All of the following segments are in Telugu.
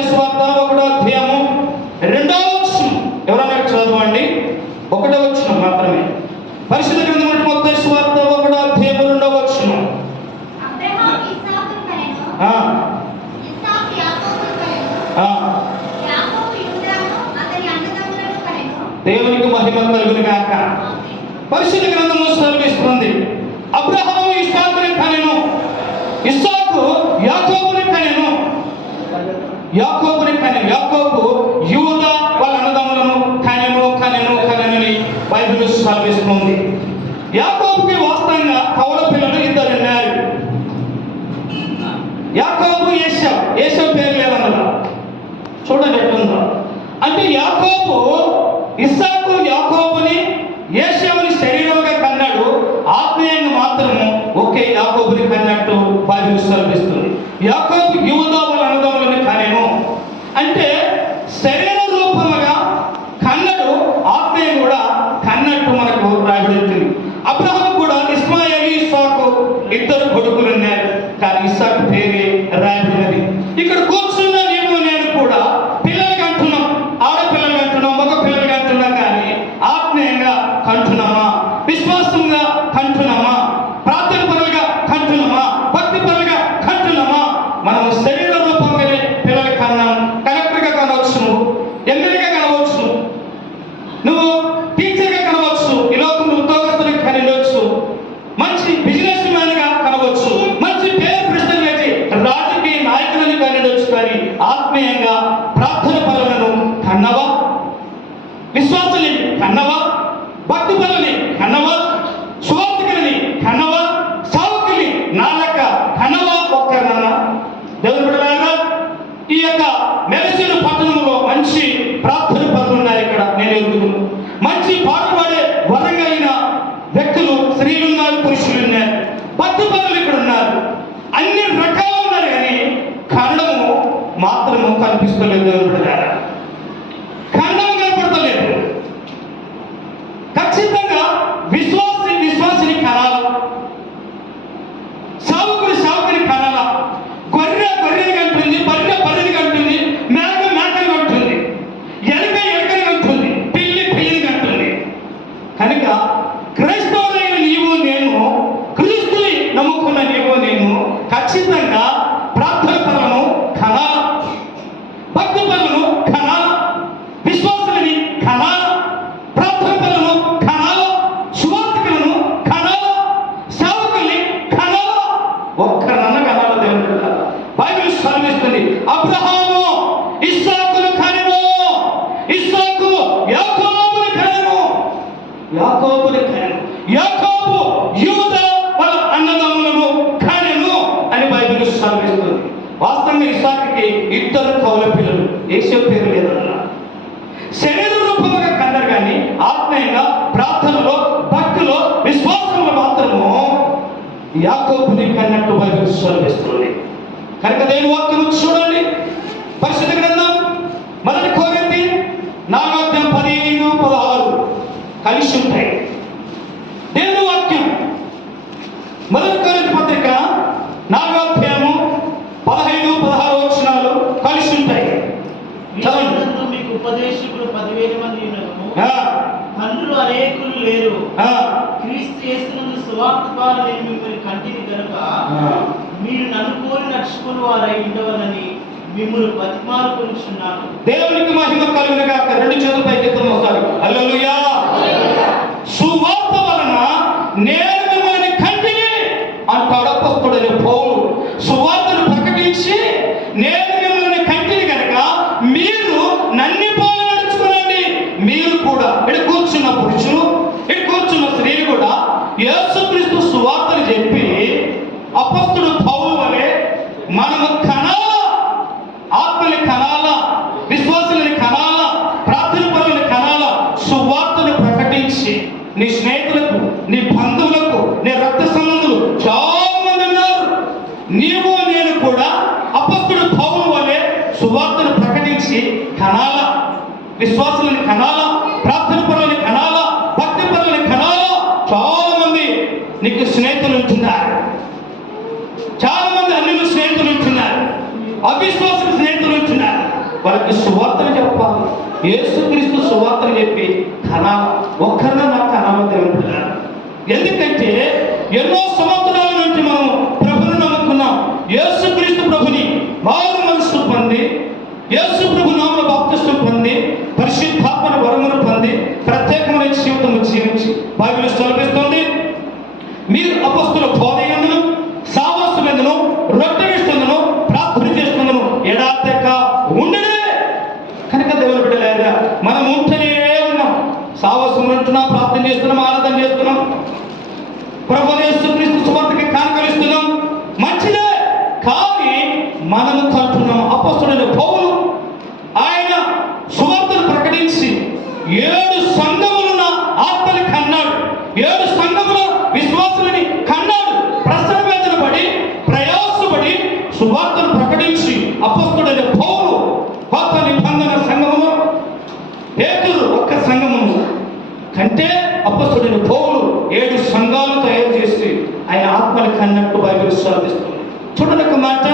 మత్తయి సువార్త 1వ అధ్యాయము 2వ వచనం. ఎవరైనా చదవండి, 1వ వచనం మాత్రమే. పరిశుద్ధ గ్రంథం మత్తయి సువార్త 1వ అధ్యాయము 2వ వచనం. దేవునికి మహిమ కలుగును గాక. పరిశుద్ధ గ్రంథంలో సెలవిస్తుంది, అబ్రహాము ఇస్సాకుని కనెను, ఇస్సాకు యాకోబుని కనెను, యాకోబు యూదా వాళ్ళ అన్నదమ్ములను కనెనని బైబిల్ సెలవిస్తుంది. యాకోబుకి వాస్తవంగా కవల పిల్లలు 2 ఉన్నారు. యాకోబు, ఏశావు పేరు లేదన్నదా? చూడండి ఎట్లుందో. అంటే యాకోబు ఇస్సాకు యాకోబుని ఏశావుని శరీరంగా కన్నాడు, ఆత్మీయంగా మాత్రము ఒకే యాకోబుని కన్నట్టు బైబిల్ సెలవిస్తుంది. యాకోబు యూదా వాళ్ళ అన్నదమ్ములని కనెను అంటే శరీర రూపముగా కన్నడు, ఆత్మీయం కూడా కన్నట్టు మనకు రాయబడుతుంది. అబ్రహాము కూడా ఇస్మాయేలు, ఇస్సాకు 2 కొడుకులు ఉన్నారు, కానీ ఇస్సాకు పేరే రాయబడినది. ఇక్కడ కూర్చున్న నీవు నేను కూడా పిల్లలకి అంటున్నాం, ఆడపిల్లలకి అంటున్నాం, మగ పిల్లలకి అంటున్నాం, కానీ ఆత్మీయంగా కంటున్నామా? విశ్వాసంగా కంటున్నామా? ప్రార్థన పరులుగా కంటున్నామా? భక్తి పరులుగా కంటున్నామా? మనం శరీర రూపంగానే పిల్లలకి కన్నాం. కలెక్టర్గా కనవచ్చు, ఎమ్మెల్యేగా కనవచ్చు, నువ్వు టీచర్గా కనవచ్చు, ఈ లోకంలో ఉద్యోగస్తులకు కనవచ్చు, మంచి బిజినెస్ మ్యాన్గా కనవచ్చు, మంచి పేరు ప్రశ్నలు రాజకీయ నాయకులని కనవచ్చు, కానీ ఆత్మీయంగా ప్రార్థన పరులను కన్నవా? విశ్వాసుని కన్నవా? భక్తి పరులని కన్నవా? సువార్తికులని కన్నవా? సావుకుని నాలక కన్నవా? ఒక్కరన్నా? దేవుని బిడ్డలారా, ఈ యొక్క మెలసిన పట్టణంలో మంచి ప్రార్థన పరులు ఉన్నారు. ఇక్కడ నేను ఎదుగుతున్నాను. మంచి పాట పాడే వరంగా అయిన వ్యక్తులు, స్త్రీలు ఉన్నారు, పురుషులు ఉన్నారు, భక్తి పరులు ఇక్కడ ఉన్నారు. అన్ని రకాలు ఉన్నారు, కానీ ఖండము మాత్రము కనిపిస్తలేదు. దేవుని బిడ్డలారా, ఖండము కనపడతలేదు. ఖచ్చితంగా విశ్వాసిని కనాల, సావుకుని కనాల. గొర్రెని కంటుంది, బర్రెని కంటుంది, మేకని కంటుంది, ఎలుకని కంటుంది, పిల్లిని కంటుంది. కనుక క్రైస్తవులైన నీవు నేను, క్రీస్తుని నమ్ముకున్న నీవు నేను ఖచ్చితంగా ప్రార్థన పరులను కనాల, భక్తి పరులను కనాల, విశ్వాసులని కనాల, ప్రార్థన పరులను కనాల, సువార్తికులను కనాల, సేవకుల్ని కనాల. ఒక్కరన్న కనాల. దేవుని బైబిల్ సెలవిస్తుంది, అబ్రహాము ఇస్సాకును కనెను, ఇస్సాకు యాకోబుని కనెను, యాకోబు యూదా వాళ్ళ అన్నదమ్ములను కనెను అని బైబిల్ సెలవిస్తుంది. వాస్తవంగా ఇస్సాకుకి 2 కౌల పిల్లలు, ఏశావు పేరు లేదన్నా. శరీర రూపంగా కన్నారు, కానీ ఆత్మీయంగా ప్రార్థనలో, భక్తిలో, విశ్వాసంలో మాత్రము యాకోబుని కన్నట్టు బైబిల్ సెలవిస్తుంది. కనుక దేవుని వాక్యం చూడండి, పరిశుద్ధ గ్రంథం 1 కొరింథీ 4వ అధ్యాయం 15, 16 కలిసి ఉంటాయి. దేవుని వాక్యం 1 కొరింథీ పత్రిక 4వ అధ్యాయము 15, 16 వచనాలు కలిసి ఉంటాయి. చదవండి. మీకు ఉపదేశకులు 10,000 మంది ఉన్నారు, తండ్రులు అనేకులు లేరు. క్రీస్తు యేసునందు సువార్త ద్వారా నేను మిమ్మల్ని కంటిని కనుక మీరు నన్ను కోరి నడుచుకుని వారై ఉండవలని మిమ్మల్ని బతిమాలుకొనుచున్నాను. దేవునికి మహిమ కలుగును గాక. 2 చేతులు పైకెత్తుదాం ఒకసారి. హల్లెలూయా. సువార్త వలన నేను మిమ్మల్ని కంటిని అంటాడు అపొస్తలుడైన పౌలు. సువార్తను ప్రకటించి నేను మిమ్మల్ని కంటిని కనుక మీరు నన్ను పోలి నడుచుకోండి. మీరు కూడా ఇక్కడ కూర్చున్న పురుషులు, ఇక్కడ కూర్చున్న స్త్రీలు కూడా యేసుక్రీస్తు సువార్తను చెప్పి అపొస్తలుడు పౌలు వలె మనము కనాల, ఆత్మని కనాల, విశ్వాసులని కనాల, ప్రార్థన పరులను కనాల. సువార్తను ప్రకటించి నీ స్నేహితులకు, నీ బంధువులకు, నీ రక్త సంబంధులు చాలా మంది ఉన్నారు. నీవు నేను కూడా అపొస్తలుడు పౌలు వలె సువార్తను ప్రకటించి కనాల, విశ్వాసులను కనాల, ప్రార్థన పరులను కనాల, భక్తి పరులను కనాల. చాలా మంది నీకు స్నేహితులు ఉంటున్నారు, చాలా మంది అన్యుల స్నేహితులు ఉంటున్నారు, అవిశ్వాసుల స్నేహితులు ఉంటున్నారు. వాళ్ళకి సువార్తను చెప్పాలి. యేసుక్రీస్తు సువార్తను చెప్పి కనాలి. ఒక్కరిని నాకు కనాలి దేవుని బిడ్డలారా. ఎందుకంటే ఎన్నో సంవత్సరాల నుంచి మనం ప్రభుని నమ్ముకున్నాం. యేసుక్రీస్తు ప్రభుని మారు మనసు పొంది, యేసు ప్రభు నామమున బాప్తిస్మం పొంది, పరిశుద్ధాత్మ వరమును పొంది ప్రత్యేకమైన జీవితం జీవించి బైబిల్ సెలవిస్తుంది, మీరు అపొస్తలుల బోధయందును సావాసమందును రొట్టె విస్తున్నను ప్రార్థన చేస్తున్నను ఎడాతెక్క ఉండడే. కనుక దేవుని బిడ్డలారా, మనం ఉంటూనే ఉన్నాం. సావాసం ఉంటున్నాం, ప్రార్థన చేస్తున్నాం, ఆరాధన చేస్తున్నాం, ప్రభు యేసుక్రీస్తు సువార్తకి కానుకలిస్తున్నాం, మంచిదే. కానీ మనము కంటున్నాం. అపొస్తలుడైన పౌలు ఆయన సువార్తను ప్రకటించి 7 సంఘములను ఆత్మని కన్నాడు, 7 సంఘముల విశ్వాసులని కన్నాడు. ప్రసవ వేదన పడి ప్రయాసపడి సువార్తను ప్రకటించి అపొస్తలుడైన పౌలు కొత్త నిబంధన సంఘమును, పేతురు ఒక్క సంఘమును కంటే అపొస్తలుడైన పౌలు 7 సంఘాలు తయారు చేసి ఆయన ఆత్మని కన్నట్టు బైబిల్ సెలవిస్తుంది. చూడండి ఒక మాట,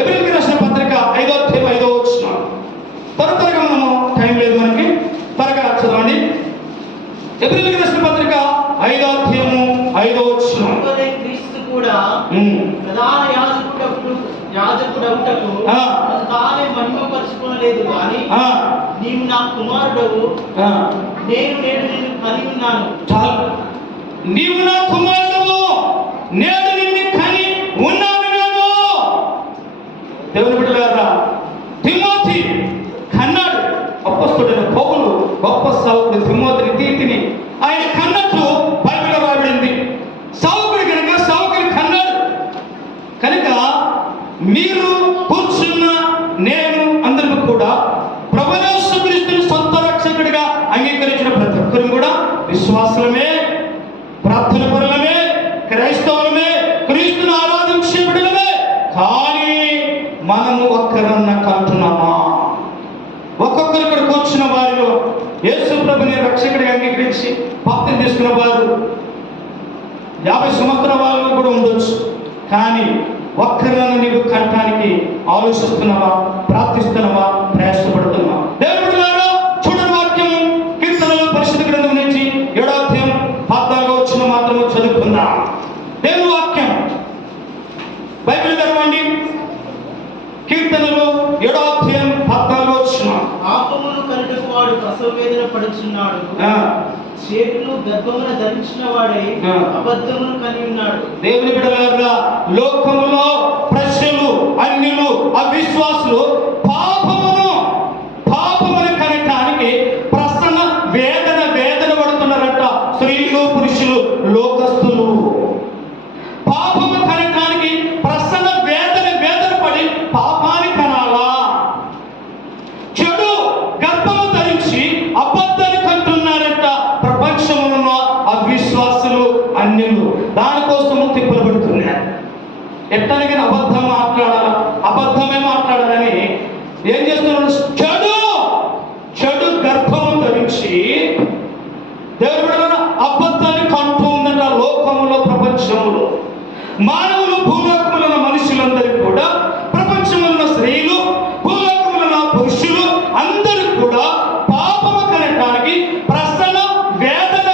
ఎబ్రిల్కి రాసిన పత్రిక 5వ అధ్యాయం 5వ వచనం. త్వరగా మనము టైం లేదు మనకి, త్వరగా చదవండి. ఎబ్రిల్కి రాసిన పత్రిక 5వ అధ్యాయము 5వ వచనం. క్రీస్తు కూడా ప్రధాన యాజకుడవుటకు తానే మహిమపరుచుకోలేదు కానీ నీవు నా కుమారుడవు, నేను నిన్ను కని ఉన్నాను. చాలు, నీవు నా కుమారుడవు, నేను నిన్ను కని ఉన్నాను. దేవుని బిడ్డలారా, తిమోతి కన్నాడు. అపొస్తలుడైన పౌలు గొప్ప సేవకుడు తిమోతిని, తీతిని ఆయన కన్నట్టు బైబిల్లో రాయబడింది. సేవకుడు కనుక సేవకుని కన్నాడు. కనుక మీరు కూర్చున్న నేను అందరికీ కూడా ప్రభు యేసుక్రీస్తుని సొంత రక్షకుడిగా అంగీకరించిన ప్రతి ఒక్కరు కూడా విశ్వాసులమే, ప్రార్థన పరులమే, క్రైస్తవులమే, క్రీస్తుని ఆరాధించే బిడ్డలమే. కానీ మనము ఒక్కరన్నా కంటున్నామా? ఒక్కొక్కరు ఇక్కడ కూర్చున్న వారిలో యేసు ప్రభుని రక్షకుడిగా అంగీకరించి బాప్తిసం తీసుకున్న వారు 50 సంవత్సరాల వాళ్ళు కూడా ఉండొచ్చు. కానీ ఒక్కరిని నీవు కంటానికి ఆలోచిస్తున్నావా, ప్రార్థిస్తున్నావా, ప్రయాసపడుతున్నావా? దేవుడులారా, చూడని వాక్యం కీర్తనలు పరిశుద్ధ గ్రంథం నుంచి 7వ అధ్యాయం 14వ వచనం మాత్రమే చదువుకుందాం. దేవుని వాక్యం బైబిల్ తెరవండి. కీర్తనలు 7వ అధ్యాయం 14వ వచనం. పాపమును కనుటకు వాడు ప్రసవ వేదన పడుచున్నాడు, చేతులు గర్భమున ధరించిన వాడై అబద్ధమును కని ఉన్నాడు. దేవుని బిడ్డలారా, లోకములో ప్రజలు, అన్యులు, అవిశ్వాసులు పాపమును కనటానికి ప్రసన్న వేదన పడుతున్నారంట. స్త్రీలు, పురుషులు, లోకస్తులు పాపము కనటానికి ప్రసన్న వేదన పడి పాపాన్ని కనాలా? చెడు గర్భము ధరించి అబద్ధాన్ని కంటున్నారంట ప్రపంచంలో అవిశ్వాసులు, అన్యులు. దానికోసము తిప్పలు పడుతున్నారు. ఎట్టనగా అబద్ధం మాట్లాడాలా, అబద్ధమే మాట్లాడాలని ఏం చేస్తున్నారు? చెడు గర్భము ధరించి దేవుడు అబద్ధాన్ని కంటూ ఉందంట. లోకములో, ప్రపంచంలో మానవులు, భూలోకముల మనుషులందరికీ కూడా, ప్రపంచంలో స్త్రీలు, భూలోకముల పురుషులు అందరూ కూడా పాపము కనటానికి ప్రసన్న వేదన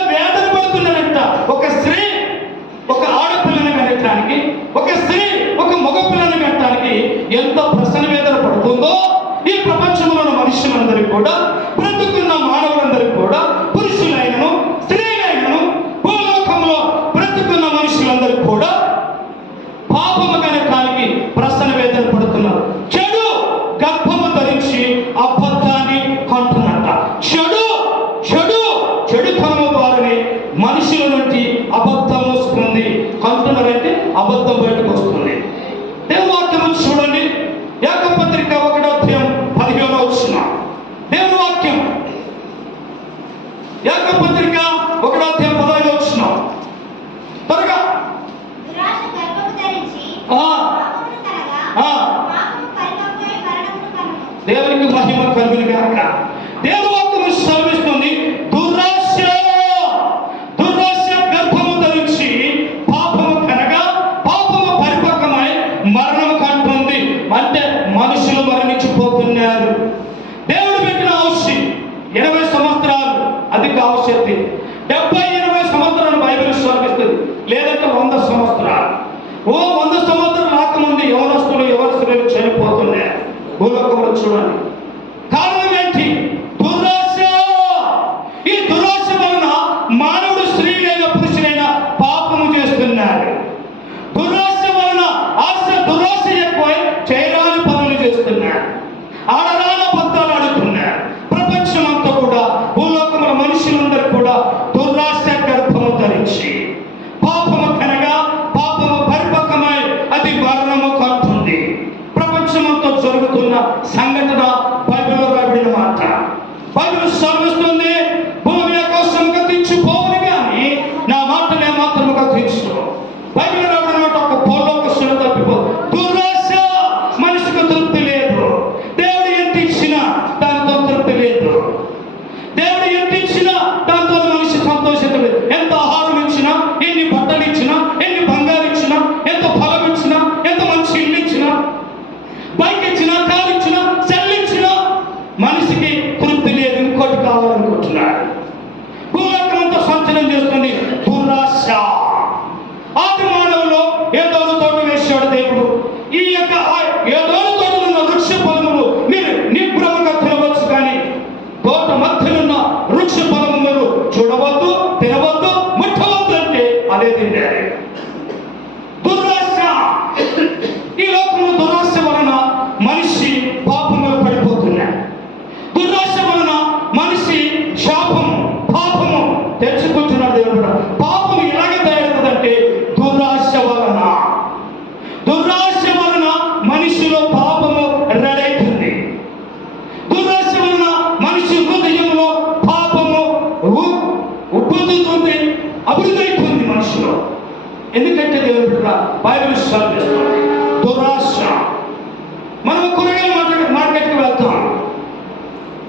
పడుతున్నారంట. ఒక స్త్రీ ఒక ఆడపిల్లని కనటానికి, ఒక స్త్రీ ఒక మగ పిల్లని కనటానికి ఎంత ప్రసన్న వేదన పడుతుందో ఈ ప్రపంచంలో ఉన్న మనుషులందరికీ కూడా, బ్రతుకున్న మానవులందరికీ కూడా, పురుషులైనను స్త్రీలైనను భూలోకంలో బ్రతుకున్న మనుషులందరికీ కూడా పాపము కనటానికి ప్రసన్న వేదన పడుతున్నారు. చెడు గర్భము ధరించి అబద్ధాన్ని కంటున్నట్ట. చెడుతనము ద్వారానే మనుషుల నుండి అబద్ధం వస్తుంది. కంటున్నారంటే అబద్ధం బయటకు వస్తుంది. దేవుని వాక్యం చూడండి. యాకోబు పత్రిక 1వ అధ్యాయం 15వ వచనం. దేవుని వాక్యం యాకోబు పత్రిక 1వ అధ్యాయం 15వ వచనం. త్వరగా. దేవునికి మహిమ కలుగును గాక. దేవుని వాక్యం సెలవిస్తుంది, దురాశ గర్భము ధరించి పాపము కనగా పాపము పరిపక్వమై మరణము కంటుంది. అంటే మనుషులు మరణించిపోతున్నారు. లేదంటే 100 సంవత్సరాలు. 100 సంవత్సరాలు రాకముందు యవనస్తులు చనిపోతున్నారు భూలోకంలో. చూడండి, కారణం ఏంటి? దురాశ. ఈ దురాశ వలన మానవుడు స్త్రీలైన పురుషులైన పాపము చేస్తున్నారు. దురాశ వలన దురాశ ఎక్కువై చేయరాని పనులు చేస్తున్నారు, ఆడరాని అబద్ధాలు ఆడుతున్నారు. ప్రపంచం అంతా కూడా భూలోకంలో మనుషులందరూ కూడా దురాశ గర్భము ధరించి పాపము కనగా పాపము పరిపక్వమై అది మరణము కంటుంది. ప్రపంచమంతా జరుగుతున్న సంఘటన బైబిల్లో రాయబడిన మాట. బైబిల్ సెలవిస్తుంది, భూమి ఆకాశం గతించిపోవును గాని నా మాటలే మాత్రము గతించు. బైబిల్ రాయబడిన మాట ఒక పౌలోక సుల తప్పిపోదు. దురాశ మనిషికి తృప్తి లేదు. దేవుడు ఎంత ఇచ్చినా దానితో తృప్తి లేదు. దేవుడు ఎంత ఇచ్చినా దాంతో మనిషి సంతోషించలేదు. ఎంత ఆహారం ఇచ్చినా, ఎన్ని బట్టలు ఇచ్చినా, ఎన్ని బంగారు ఇచ్చినా, ఎంత ఫలం ఇచ్చినా, ఎంత మంచి ఇల్లు ఇచ్చినా, బైక్ ఇచ్చినా, కారు ఇచ్చినా, సెల్ ఇచ్చినా మనిషికి తృప్తి లేదు. ఇంకోటి కావాలనుకుంటున్నాడు. భూలోకమంతా సంచలనం చేస్తుంది దురాశ. ఆది మానవులో ఏదోను తోట వేసాడు దేవుడు. ఈ యొక్క ఏదోను తోటలో ఉన్న వృక్ష ఫలములు మీరు నిబ్రమగా తినవచ్చు, కానీ తోట మధ్యనున్న వృక్ష ఫలములు చూడవద్దు, తినవద్దు, ముట్టవద్దు అంటే అదే తింటారు. దురాశ. ఈ లోకంలో దురాశ వలన మనిషి పాపములు పడిపోతున్నాడు. దురాశ వలన మనిషి శాపము పాపము తెచ్చుకుంటున్నాడు. దేవుడు పాపము ఎలాగ తయారవుతుందంటే దురాశ వలన. దురాశ వలన మనిషిలో పాపము రెడైతుంది. దురాశ వలన మనిషి హృదయంలో పాపము ఉబ్బుతుంది, అభివృద్ధి అవుతుంది మనిషిలో. ఎందుకంటే దేవుడు బైబిల్ సెలవిస్తుంది దురాశ. మనం కూరగాయల మార్కెట్కి వెళ్తాం,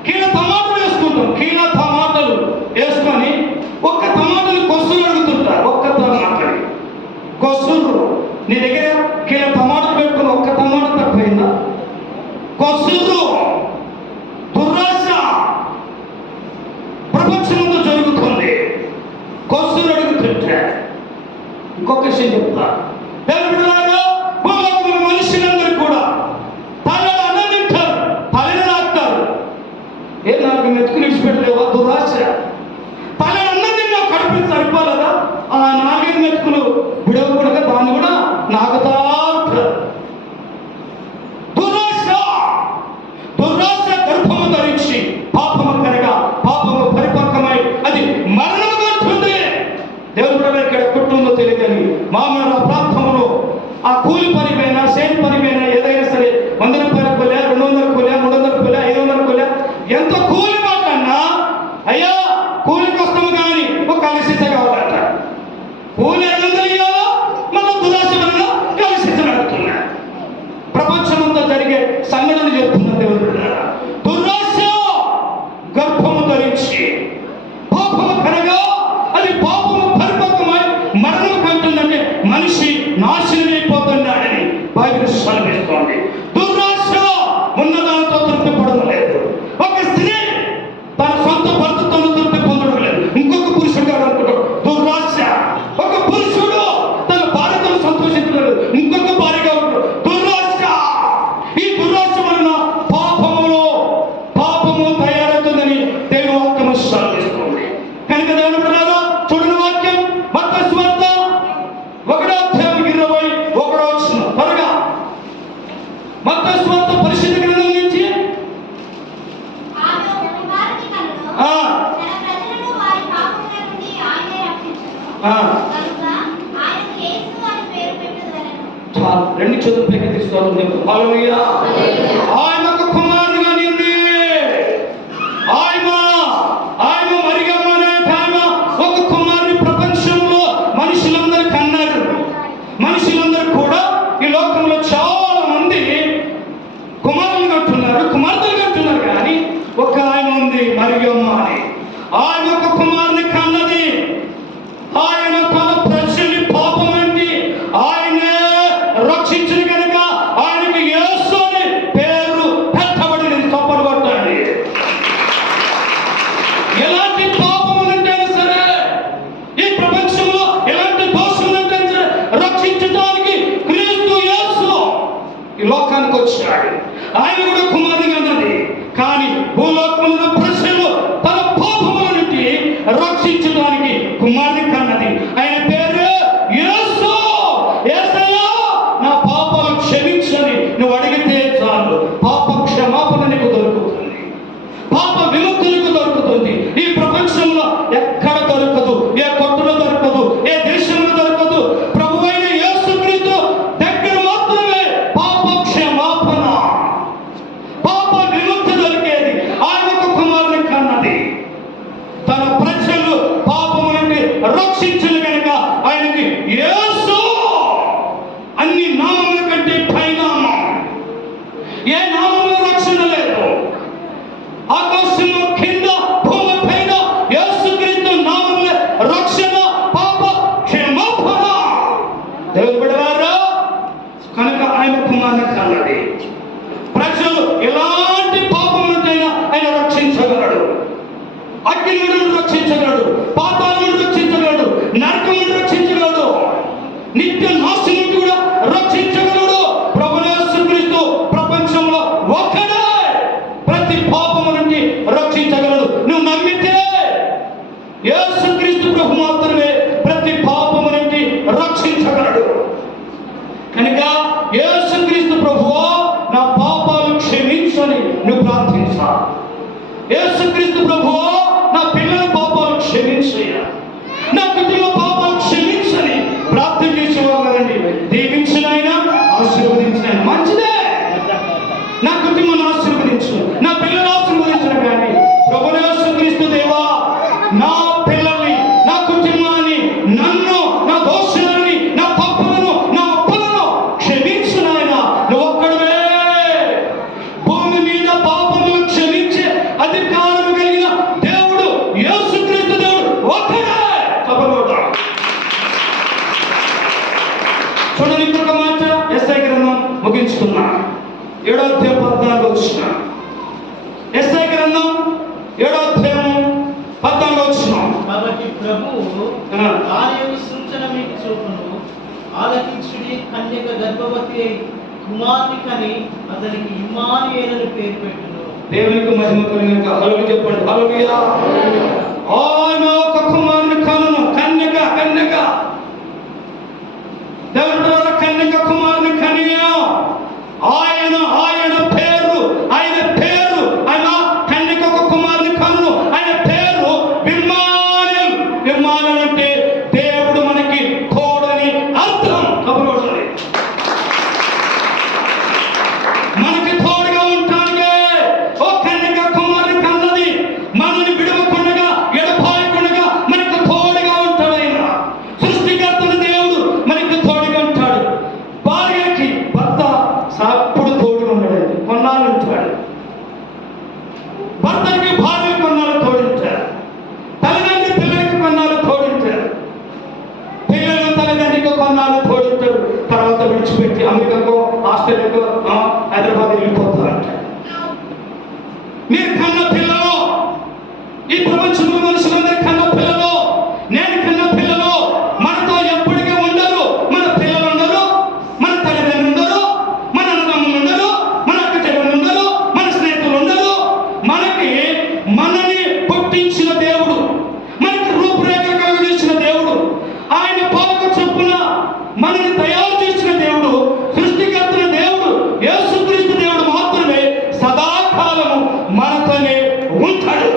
కిలో టమాటాలు వేసుకుంటాం. కిలో టమాటాలు వేసుకొని ఒక్క టమాటాలు కొసురు అడుగుతుంటారు. ఒక్క టమాటాలు కొసురు. నీ దగ్గర కిలో టమాటాలు పెట్టుకుని ఒక్క టమాటా తక్కువైందా? కొసురు. దురాశ ప్రపంచంలో జరుగుతుంది. కొసురు అడుగుతుంటే ఇంకొక విషయం చెప్తా. దేవుడు మనుషులందరూ కూడా తలలో అన్నం తింటారు, తలని నాకుతారు. ఏ నాకు మెతుకులు ఇచ్చిపెట్టలేవా? దురాశ. తలని అన్నం తిన్నా కడుపు సరిపోలేదా? ఆ 4 మెతుకులు విడవకూడగా దాన్ని కూడా నాకుతా ఉంటారు. దురాశ. దురాశ గర్భము ధరించి పాపము కనగా పాపము పరిపక్వమై అది మరణము కంటుంది. దేవుడు ఇక్కడ కుటుంబం తెలియదని మామూలు ప్రాంతంలో ఆ కూలి పని పైన, సేను పని పైన ఏదైనా సరే 100 రూపాయల కూలి, 200 కూలి, 300 కూలి, 500 కూలి, ఎంత కూలి మాటన్నా అయ్యా కూలికి వస్తాము కానీ ఒక కలిసి కావాలంట. కూలి 500 ఇవ్వాలో మళ్ళీ దురాశ వలన కలిసి నడుతున్నా. ప్రపంచమంతా జరిగే సంఘటన చెప్తున్న దేవుడు దురాశ గర్భము ధరించి పాపము కనగా అది పాపము పరిపక్వమై మరణం కంటుందంటే మనిషి నాశనమైపోతున్నాడని బైబిల్ సెలవిస్తోంది. దురాశ ఉన్నదానితో తృప్తి పడడం లేదు. ఒక స్త్రీ తన సొంత భర్తతో తృప్తి పొందడం లేదు, ఇంకొక పురుషుడు గారు అనుకుంటాడు. దురాశ. ఒక పురుషుడు తన భార్యతో సంతోషించడం లేదు, ఇంకొక భార్యగా ఉంటాడు. దురాశ. ఈ దురాశ వలన పాపము తయారవుతుందని దేవుని వాక్యము సెలవిస్తోంది. కనుక దేవుడు చూడని వాక్యం మత్తయి సువార్త 1:21 త్వరగా మత్తయి సువార్త పరిశుద్ధ గ్రంథం నుంచి చాలు 2 చేతులు పైకి తీసుకోవాలి. హల్లెలూయా. ఆయన ఒక కుమారుడుగా నింది. ఆయన మరియమ్మ అనే ఆమె ఒక కుమారుని ప్రపంచంలో మనుషులందరూ కన్నారు. మనుషులందరూ కూడా ఈ లోకంలో చాలా మంది కుమారులు కంటున్నారు, కుమార్తెలు కంటున్నారు, కానీ ఒక ఆయన ఉంది మరియమ్మ అని. ఆయన ఒక కుమారుని కన్నది. ఆయన తన ప్రజల్ని పాపం నుండి ఆయనే రక్షించిన కనుక ఆయనకి యేసు అని పేరు పెట్టబడింది. తప్పడు కొట్టండి. ఎలాంటి పాపము నుండి సరే, ఈ ప్రపంచంలో ఎలాంటి దోషం ఈ లోకానికి వచ్చాడు. ఆయన కూడా కుమారునిగా ఉన్నది. కానీ భూలోకంలో ప్రజలు తన పాపముల నుండి రక్షించడానికి కుమారుని కన్నది. ఆయన పేరు యేసు. యేసయ్యా, నా పాపాలు క్షమించని నువ్వు అడిగితే చాలు, పాప క్షమాపణ నీకు దొరుకుతుంది, పాప విముక్తి నీకు దొరుకుతుంది. ఈ ప్రపంచంలో ఎక్కడ దొరకదు, ఏ కొట్టులో దొరకదు, ఏ దేశంలో దొరకదు. ప్రభువైన యేసుక్రీస్తు దగ్గర మాత్రమే పాప క్షమాపణ, పాప విముక్తి దొరికేది. ఆయన ఒక కుమారుని కన్నది. తన ప్రజలు పాపము నుండి రక్షించిన కనుక ఆయనకి యేసు అన్ని నామముల కంటే పైనామం. ఏ నామముల రక్షణ లేదు. ఆకాశము కింద భూమి పైన యేసుక్రీస్తు నామముల రక్షణ, పాప క్షమాపణ. దేవుని బిడ్డలారా, కనుక ఆయన కుమారుని కన్నది. ప్రజలు ఎలాంటి పాపం నుండైనా ఆయన రక్షించగలడు. అగ్ని నుండి రక్షించగలడు, పాతాళం నుండి రక్షించగలడు, నరకం నుండి రక్షించగలడు, నిత్య నాశనం నుండి కూడా రక్షించగలడు. ప్రభువైన యేసుక్రీస్తు ప్రపంచంలో ఒక్కడే ప్రతి పాపము నుండి రక్షించగలడు. నువ్వు నమ్మితే యేసుక్రీస్తు ప్రభు మాత్రమే ప్రతి పాపము నుండి రక్షించగలడు. కనుక యేసుక్రీస్తు ప్రభువా, నా పాపాలు క్షమించని నువ్వు ప్రార్థించాలి. యేసుక్రీస్తు ప్రభువా, నా పిల్లల పాపాలు క్షమించయ్యా, నా కుటుంబ పాపాలు క్షమించని ప్రార్థన చేసేవాళ్ళండి. దీవించిన ఆయన, ఆశీర్వదించిన ఆయన. మంచిదే, నా కుటుంబాన్ని ఆశీర్వదించు, నా పిల్లలు ఆశీర్వదించను. కానీ ప్రభువైన యేసుక్రీస్తు దేవా, నా పిల్లల్ని, నా కుటుంబాన్ని, నన్ను, నా దోషులని, నా తప్పులను, నా అప్పులను క్షమించు నాయన. నువ్వు ఒక్కడవే భూమి మీద పాపములు క్షమించే అధికారం కలిగిన దేవుడు యేసుక్రీస్తు దేవుడు ఒక్కడే. చెప్పబోతా చూడండి, ఇంకొక మాట. యెషయా గ్రంథం ముగించుకున్నా, 7వ అధ్యాయం 14 వచ్చిన. యెషయా గ్రంథం 7వ అధ్యాయం 14 వచ్చిన. కాబట్టి ప్రభువు ఆయన సూచన మీకు చూపును, ఆలకించుడి. కన్యక గర్భవతి అయి కుమారుని కని అతనికి ఇమ్మానుయేలు పేరు పెట్టును. దేవునికి మహిమ కలిగిన హల్లెలూయా చెప్పండి. హల్లెలూయా. ఆయన ఒక కుమారుని కనును. కన్యక దేవుడు కన్యక కుమారుని కని ఆయన పేరు ఆయన కన్యక ఒక కుమారుని కనును. ఆయన పేరు ఇమ్మానుయేలు. ఇమ్మానుయేలు అంటే దేవుడు మనకి తోడని అర్థం. కబురోడు మనకి తోడుగా ఉంటానికి ఓ కన్యక కుమారుని కన్నది. మనల్ని విడవకుండగా, ఎడబాయకుండగా మనకు తోడుగా ఉంటాడు. ఆయన సృష్టికర్తన దేవుడు మనకి తోడుగా ఉంటాడు. భార్యకి భర్త అప్పుడు తోడుగా ఉన్నాడండి, కొన్నాళ్ళు ఉంటాడు. భర్తకి భార్య కొన్నాళ్ళు తోడించారు, తల్లిదండ్రి పిల్లలకి కొన్నాళ్ళు తోడించారు, పిల్లలు తల్లిదండ్రికి కొన్నాళ్ళు తోడించారు. తర్వాత విడిచిపెట్టి అమెరికాకో, ఆస్ట్రేలియాకో, హైదరాబాద్ వెళ్ళిపోతారంట. మీరు కన్న పిల్లలు, ఈ ప్రపంచంలో మనుషులందరి కన్న పిల్లలు, నేను కన్న పిల్లలు మనతో ఎప్పటికీ ఉండరు. మన పిల్లలు ఉండరు, మన తల్లిదండ్రులు ఉండరు, మన అన్నదమ్ములు ఉండరు, మన అక్క చెల్లెలు ఉండరు, మన స్నేహితులు ఉండరు. మనని పుట్టించిన దేవుడు, మనకి రూపురేఖ కలిగించిన దేవుడు, ఆయన పాలకు చొప్పున మనని తయారు చేసిన దేవుడు, సృష్టికర్తన దేవుడు యేసుక్రీస్తు దేవుడు మాత్రమే సదాకాలము మనతోనే ఉంటాడు.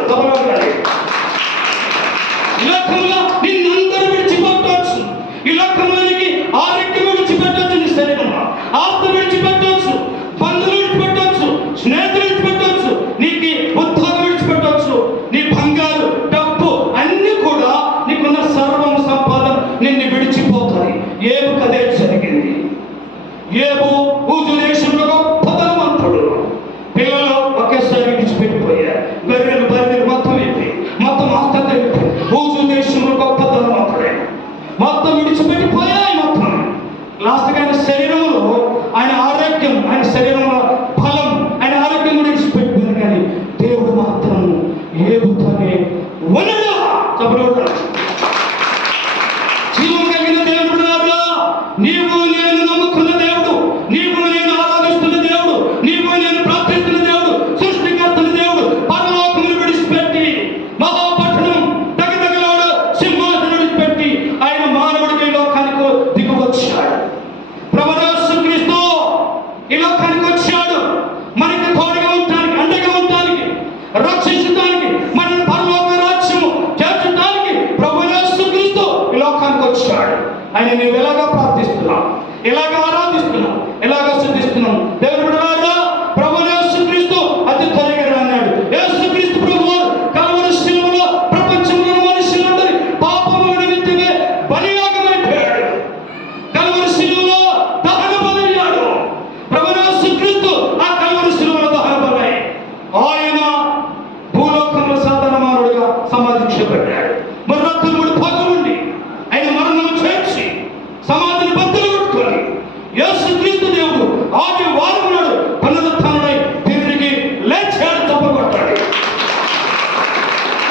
మనకి తోడుగా ఉండటానికి, అండగా ఉండటానికి, రక్షించడానికి, మన పరలోక రాజ్యము చేర్చడానికి ప్రభువైన యేసుక్రీస్తు ఈ లోకానికి వచ్చాడు. ఆయన నీవు ఎలాగా ప్రార్థిస్తున్నాం, ఎలాగ ఆరాధిస్తున్నాం, ఎలాగ స్తుతిస్తున్నాం. దేవుని బిడ్డలారా, ప్రభువైన యేసుక్రీస్తు అతి త్వరగా అన్నాడు. యేసుక్రీస్తు ప్రభువు కల్వరి శిలువలో ప్రపంచంలోని మనుషులందరి పాపముల నిమిత్తమే బలియాగమైపోయాడు. కల్వరి శిలువలో దహన బలయ్యాడు. ప్రభువైన యేసుక్రీస్తు ఆ కల్వరి శిలువలో దహన బలై ఆయన భూలోకంలో సాధారణమానుడిగా సమాధించబడ్డాడు. మరణముడు పగలుండి ఆయన మరణము చేర్చి సమాధిని బద్దలు కొట్టుకొని యేసుక్రీస్తు దేవుడు ఆది వారం నాడు పునరుత్థానుడై తిరిగి లేచాడు, తప్పకొట్టాడు.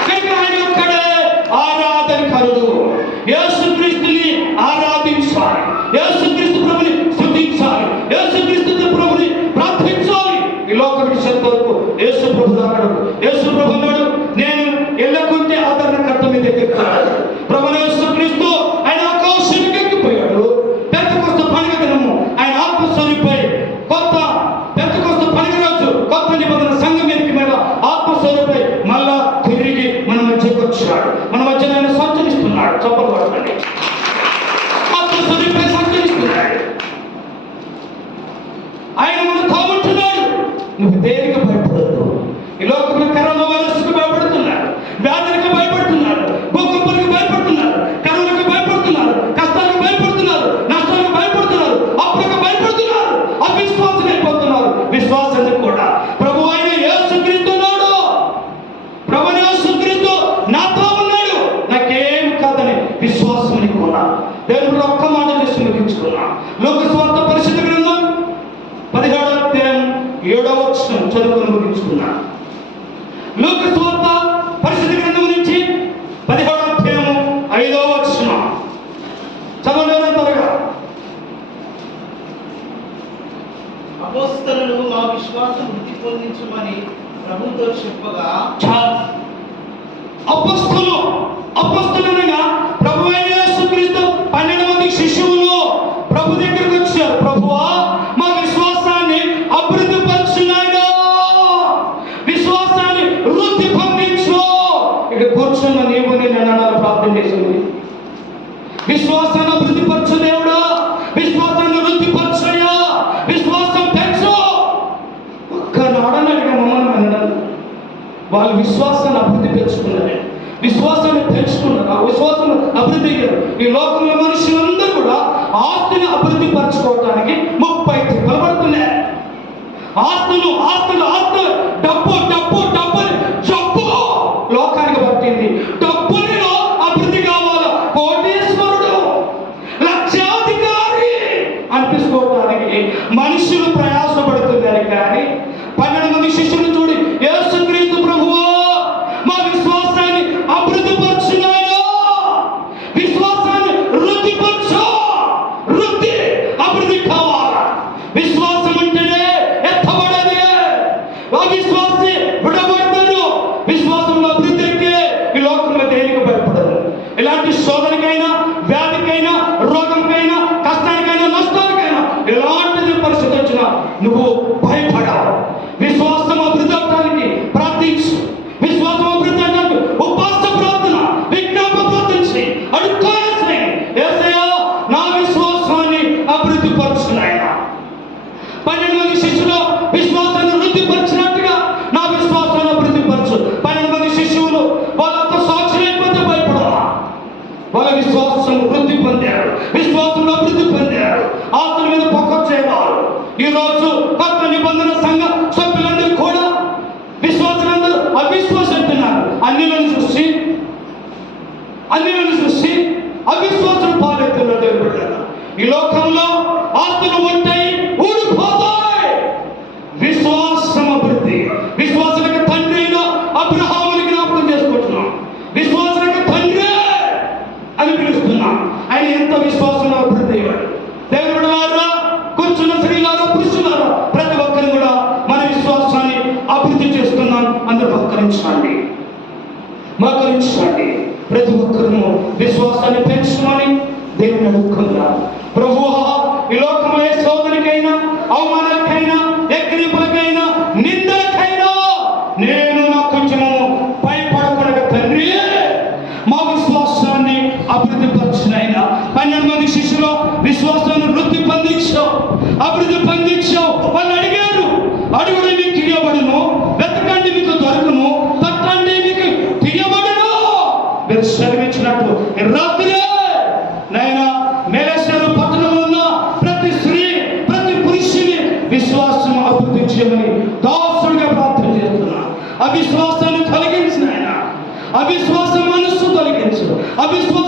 ఆయన ఒక్కడే ఆరాధనకరుడు. యేసుక్రీస్తుని ఆరాధించాలి, యేసుక్రీస్తు ప్రభుని స్తుతించాలి, యేసుక్రీస్తు ప్రభుని ప్రార్థించాలి. ఈ లోకానికి చెంతవరకు యేసు ప్రభు అన్నాడు. యేసు ప్రభు అన్నాడు, నేను ఎల్లకుంటే ఆదరణకర్త మీ దగ్గర. ప్రభువైన యేసుక్రీస్తు ఆయన ఆకాశానికి ఎక్కిపోయాడు. పెంతెకొస్తు పండుగ దినము ఆయన ఆత్మస్వరూపై కొత్త పెంతెకొస్తు పండుగ రోజు కొత్త నిబంధన సంఘం మీద ఆత్మస్వరూపై మళ్ళా తిరిగి మన మధ్యకు వచ్చాడు. మన మధ్య ఆయన సంచరిస్తున్నాడు. చప్పలు కొట్టండి. ఆత్మస్వరూపై సంచరిస్తున్నాడు. ఆయన మన తాముంటున్నాడు. నువ్వు దేనికి భయపడద్దు. ఈ లోకంలో కరోనా వైరస్కు భయపడుతున్నారు, వ్యాధులకు భయపడుతున్నారు, భూకంపాలకు భయపడుతున్నారు, కరువులకు భయపడుతున్నారు, కష్టాలకు భయపడుతున్నారు, నష్టాలకు భయపడుతున్నారు, అప్పులకు భయపడుతున్నారు, అవిశ్వాసం అయిపోతున్నారు. విశ్వాసానికి కూడా ప్రభు అయిన యేసుక్రీస్తు ఉన్నాడు. ప్రభువైన యేసుక్రీస్తు నాతో ఉన్నాడు, నాకేం కాదని విశ్వాసం నీకున్నా. దేవుడు ఒక్క మాట చేసి ముగించుకున్నా. లోక స్వార్థ పరిశుద్ధ గ్రంథం 17వ అధ్యాయం 7వ వచనం చదువుకొని ముగించుకున్నా. లోక స్వార్థ పరిశుద్ధ గ్రంథం నుంచి 17వ అధ్యాయం 5వ వచనం చదవలేదా త్వరగా? అపోస్తలులు మా విశ్వాసం వృద్ధి పొందించమని ప్రభుతో చెప్పగా, అపోస్తలులుగా ప్రభువైన యేసుక్రీస్తు 12 మంది శిష్యులు ప్రభు దగ్గరికి వచ్చారు. ప్రభువా, మా విశ్వాసాన్ని అభివృద్ధి పరచున్నాయో, విశ్వాసాన్ని వృద్ధి పొందించు. ఇక కూర్చున్న నీవు నేను అన్నాడు, ప్రార్థన చేసింది. విశ్వాసాన్ని అభివృద్ధి పరచు దేవుడా, విశ్వాసాన్ని వృద్ధి పరచయ్యా, విశ్వాసం పెంచు. ఒక్కనాడని అడిగా మమ్మల్ని అన్నాడు. వాళ్ళు విశ్వాసాన్ని అభివృద్ధి పెంచుకున్నారు, విశ్వాసాన్ని పెంచుకున్నారు, ఆ విశ్వాసం అభివృద్ధి అయ్యారు. ఈ లోకంలో మనుషులందరూ కూడా ఆస్తిని అభివృద్ధి పరచుకోవడానికి 30 తిప్పలు పడుతున్నాయి. ఆస్తులు ఆస్తులు ఆస్తులు, డబ్బు డబ్బు డబ్బు జబ్బు లోకానికి పట్టింది. డబ్బులో అభివృద్ధి కావాలా, కోటీశ్వరుడు లక్షాధికారి అనిపించుకోవడానికి మనుషులు ప్రయాసపడుతున్నారు. కానీ 12 మంది శిష్యులు చూడి, యేసుక్రీస్తు ప్రభువా, మా విశ్వాసాన్ని అభివృద్ధి పరచున్నాయో, విశ్వాసాన్ని వృద్ధి పరచు. వృద్ధి అభివృద్ధి కావాలా. విశ్వాసం అంటేనే ఎత్తబడేది. అవిశ్వాసి విడబడతారు. విశ్వాసంలో అభివృద్ధి అయితే ఈ లోకంలో దేనికి భయపడదు. ఇలాంటి శోధనకైనా, వ్యాధికైనా, రోగంకైనా, కష్టానికైనా, నష్టానికైనా ఎలాంటి పరిస్థితి వచ్చినా నువ్వు భయపడావు. విశ్వాసం అభివృద్ధి అవడానికి ప్రార్థించు. విశ్వాసం అభివృద్ధి అవడానికి ఉపవాస ప్రార్థన, విజ్ఞాపన ప్రార్థించి అడుక్కోవాల్సి, యేసయ్యా నా విశ్వాసాన్ని అభివృద్ధి పరుచున్నాయన. 12 మంది శిష్యులు విశ్వాసాన్ని వృద్ధి పరిచినట్టుగా నా విశ్వాసాన్ని అభివృద్ధి పరచు. 12 మంది శిష్యులు వాళ్ళంతా సాక్షులైపోతే భయపడాలా. వాళ్ళ విశ్వాసం వృద్ధి పొందారు, విశ్వాసంలో అభివృద్ధి పొందారు, ఆస్తుల మీద పక్కొచ్చేవారు. ఈ రోజు కొత్త నిబంధన సంఘ సభ్యులందరూ కూడా విశ్వాసులందరూ అవిశ్వాసం అంటున్నారు. అన్యులను చూసి అవిశ్వాసం పాలెత్తున్నారు. ఈ లోకంలో ఆస్తులు ఉంటాయి, ఊడిపోతాయి. విశ్వాసం అభివృద్ధి. విశ్వాసులకు తండ్రి అయిన అబ్రహాముని జ్ఞాపకం చేసుకుంటున్నాం. విశ్వాసులకు తండ్రి అని పిలుస్తున్నాం. ఆయన ఎంత విశ్వాసంలో అభివృద్ధి అయ్యాడు. దేవుడు కూర్చున్న స్త్రీలారా, పురుషులారా, ప్రతి ఒక్కరు కూడా మన విశ్వాసాన్ని అభివృద్ధి చేస్తున్నాం. అందరూ మోకరించండి. ప్రతి ఒక్కరు విశ్వాసాన్ని పెంచుకోమని దేవుని అడుక్కుందాం. ప్రభువా, ఈ లోకంలో శోధనకైనా, అవమానాలకైనా, ఎక్కిరింపులకైనా, దయచేయమని దాసుడిగా ప్రార్థన చేస్తున్నా. అవిశ్వాసాన్ని తొలగించిన ఆయన, అవిశ్వాస మనస్సు తొలగించు, అవిశ్వాస